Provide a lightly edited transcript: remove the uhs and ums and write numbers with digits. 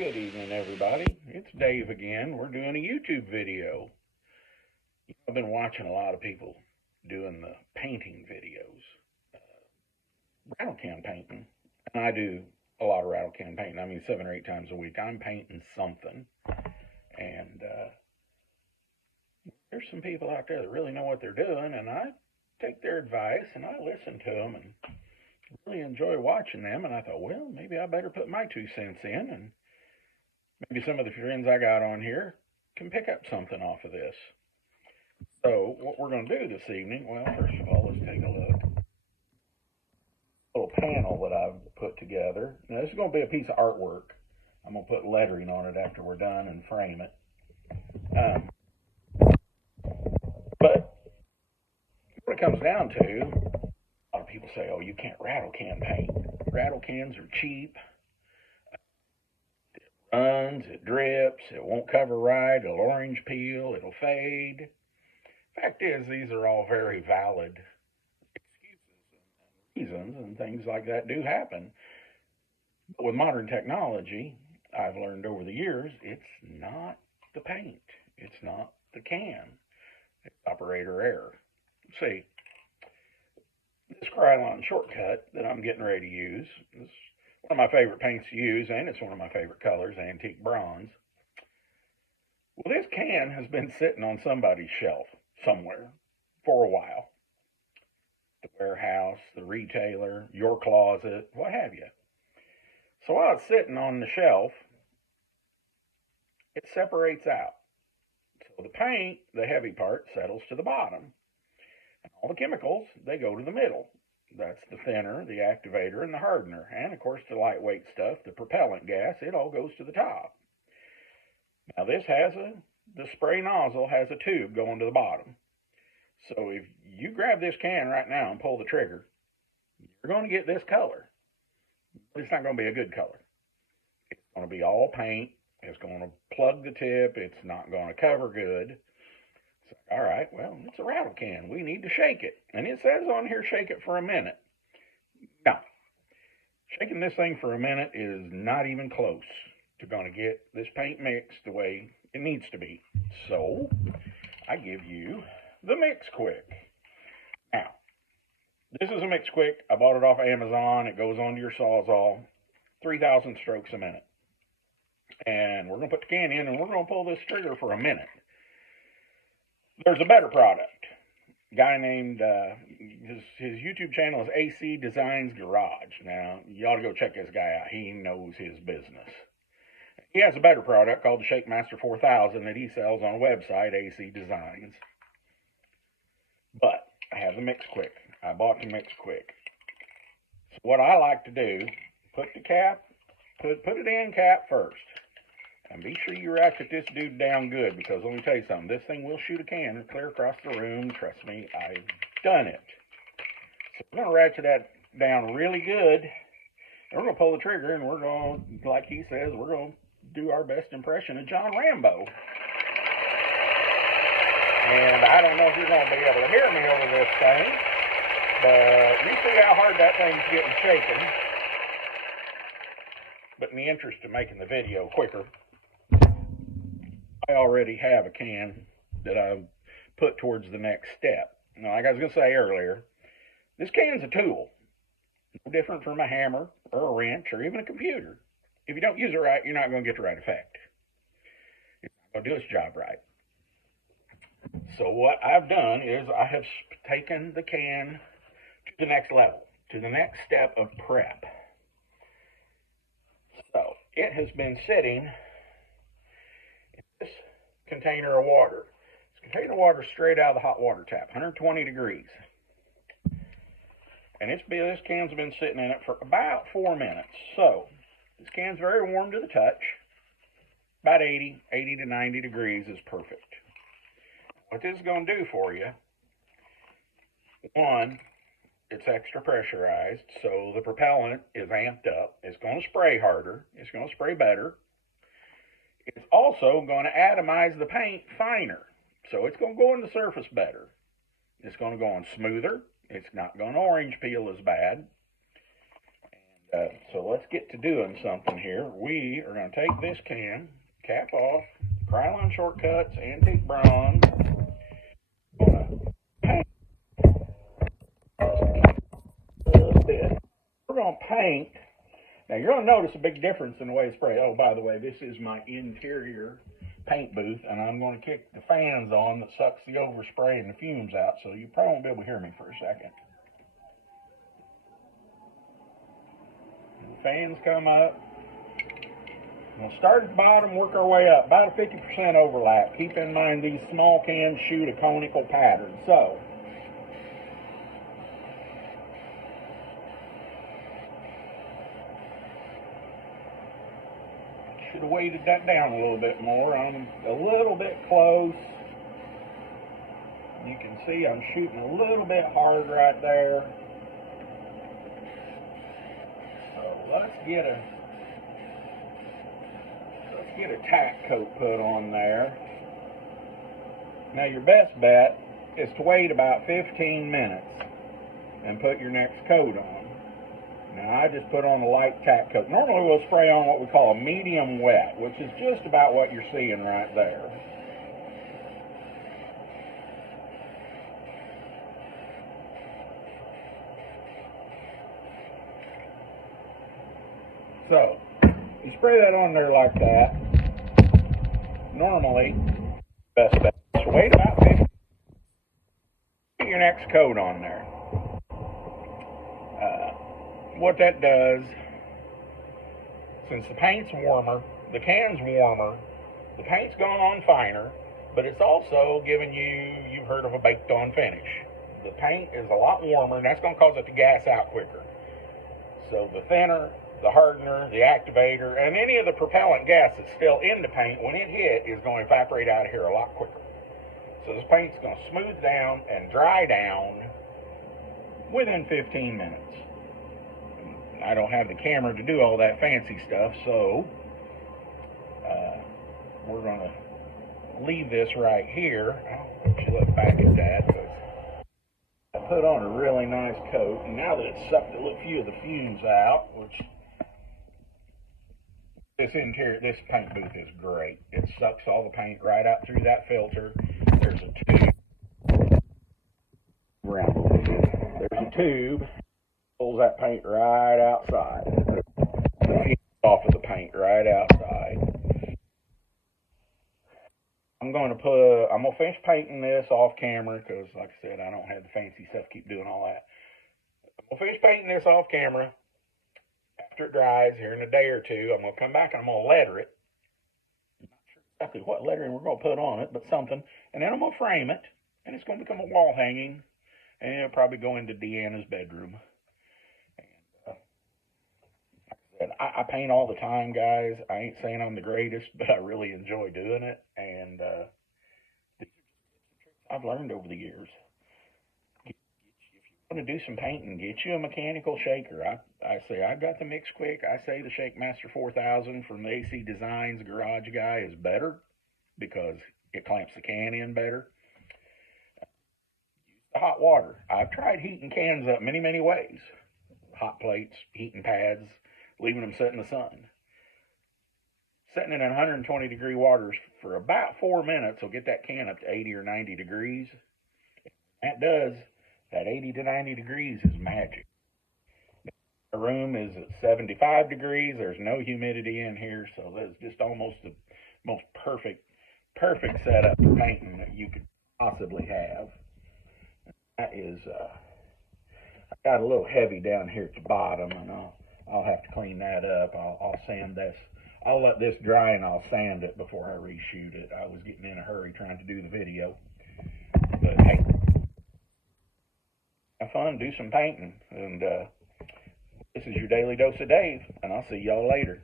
Good evening, everybody. It's Dave again. We're doing a YouTube video. I've been watching a lot of people doing the painting videos, rattle can painting, and I do a lot of rattle can painting. I mean, 7 or 8 times a week, I'm painting something. And there's some people out there that really know what they're doing, and I take their advice and I listen to them and really enjoy watching them. And I thought, well, maybe I better put my 2 cents in, and maybe some of the friends I got on here can pick up something off of this. So what we're going to do this evening, well, first of all, let's take a look. A little panel that I've put together. Now, this is going to be a piece of artwork. I'm going to put lettering on it after we're done and frame it. But what it comes down to, a lot of people say, oh, you can't rattle can paint. Rattle cans are cheap. Runs, it drips, it won't cover right, it'll orange peel, it'll fade. Fact is, these are all very valid excuses and reasons, and things like that do happen. But with modern technology, I've learned over the years, it's not the paint, it's not the can, it's operator error. See, this Krylon shortcut that I'm getting ready to use is one of my favorite paints to use, and it's one of my favorite colors, antique bronze. Well, this can has been sitting on somebody's shelf somewhere for a while. The warehouse, the retailer, your closet, what have you. So while it's sitting on the shelf, it separates out. So the paint, the heavy part, settles to the bottom. And all the chemicals, they go to the middle. That's the thinner, the activator, and the hardener. And, of course, the lightweight stuff, the propellant gas, it all goes to the top. Now, this has the spray nozzle has a tube going to the bottom. So if you grab this can right now and pull the trigger, you're going to get this color. But it's not going to be a good color. It's going to be all paint. It's going to plug the tip. It's not going to cover good. All right, well, it's a rattle can. We need to shake it. And it says on here, shake it for a minute. No. Shaking this thing for a minute is not even close to going to get this paint mixed the way it needs to be. So, I give you the Mix Quick. Now, this is a Mix Quick. I bought it off Amazon. It goes onto your Sawzall. 3,000 strokes a minute. And we're going to put the can in, and we're going to pull this trigger for a minute. There's a better product. A guy named, his YouTube channel is AC Designs Garage. Now, you ought to go check this guy out. He knows his business. He has a better product called the Shakemaster 4000 that he sells on a website, AC Designs. But I have the Mix Quick. I bought the Mix Quick. So what I like to do, put the cap, put it in cap first. And be sure you ratchet this dude down good, because let me tell you something, this thing will shoot a can clear across the room. Trust me, I've done it. So we're going to ratchet that down really good, and we're going to pull the trigger, and we're going to, like he says, we're going to do our best impression of John Rambo. And I don't know if you're going to be able to hear me over this thing, but you see how hard that thing's getting shaken. But in the interest of making the video quicker, I already have a can that I've put towards the next step. Now, like I was going to say earlier, this can's a tool. No different from a hammer or a wrench or even a computer. If you don't use it right, you're not going to get the right effect. It's not going to do its job right. So what I've done is I have taken the can to the next level, to the next step of prep. So it has been sitting in this container of water. This container of water straight out of the hot water tap, 120 degrees. And this can's been sitting in it for about 4 minutes. So this can's very warm to the touch. About 80 to 90 degrees is perfect. What this is going to do for you, one, it's extra pressurized, so the propellant is amped up. It's going to spray harder. It's going to spray better. It's also going to atomize the paint finer, so it's going to go on the surface better. It's going to go on smoother. It's not going to orange peel as bad. So let's get to doing something here. We are going to take this can, cap off, Krylon Shortcuts, Antique Bronze. We're going to paint. Now you're going to notice a big difference in the way it's sprayed. Oh, by the way, this is my interior paint booth, and I'm going to kick the fans on that sucks the overspray and the fumes out, so you probably won't be able to hear me for a second. The fans come up. We'll start at the bottom, work our way up, about a 50% overlap. Keep in mind these small cans shoot a conical pattern. So, should have weighted that down a little bit more. I'm a little bit close. You can see I'm shooting a little bit hard right there. So let's get a tack coat put on there. Now your best bet is to wait about 15 minutes and put your next coat on. Now I just put on a light tack coat. Normally we'll spray on what we call a medium wet, which is just about what you're seeing right there. So, you spray that on there like that. Normally, best bet is to wait about 15 minutes. Put your next coat on there. What that does, since the paint's warmer, the can's warmer, the paint's going on finer, but it's also giving you've heard of a baked on finish. The paint is a lot warmer, and that's going to cause it to gas out quicker. So the thinner, the hardener, the activator, and any of the propellant gas that's still in the paint, when it hit, is going to evaporate out of here a lot quicker. So this paint's going to smooth down and dry down within 15 minutes. I don't have the camera to do all that fancy stuff, so we're going to leave this right here. I'll let you look back at that. I put on a really nice coat, and now that it's sucked a few of the fumes out, which this paint booth is great. It sucks all the paint right out through that filter. There's a tube. Pulls that paint right outside. The fumes off of the paint right outside. I'm gonna finish painting this off camera because, like I said, I don't have the fancy stuff to keep doing all that. I'm gonna finish painting this off camera. After it dries here in a day or two, I'm gonna come back and I'm gonna letter it. I'm not sure exactly what lettering we're gonna put on it, but something. And then I'm gonna frame it, and it's gonna become a wall hanging, and it'll probably go into Deanna's bedroom. I paint all the time, guys. I ain't saying I'm the greatest, but I really enjoy doing it. And these are just tricks I've learned over the years. If you want to do some painting, get you a mechanical shaker. I say I got the Mix Quick. I say the Shakemaster 4000 from the AC Designs garage guy is better because it clamps the can in better. Use the hot water. I've tried heating cans up many, many ways. Hot plates, heating pads, leaving them sit in the sun. Setting it in 120 degree waters for about 4 minutes will get that can up to 80 or 90 degrees. That 80 to 90 degrees is magic. The room is at 75 degrees. There's no humidity in here, so that's just almost the most perfect setup for painting that you could possibly have. That is, I got a little heavy down here at the bottom, and I'll have to clean that up. I'll sand this. I'll let this dry and I'll sand it before I reshoot it. I was getting in a hurry trying to do the video. But hey, have fun, do some painting. And this is your Daily Dose of Dave, and I'll see y'all later.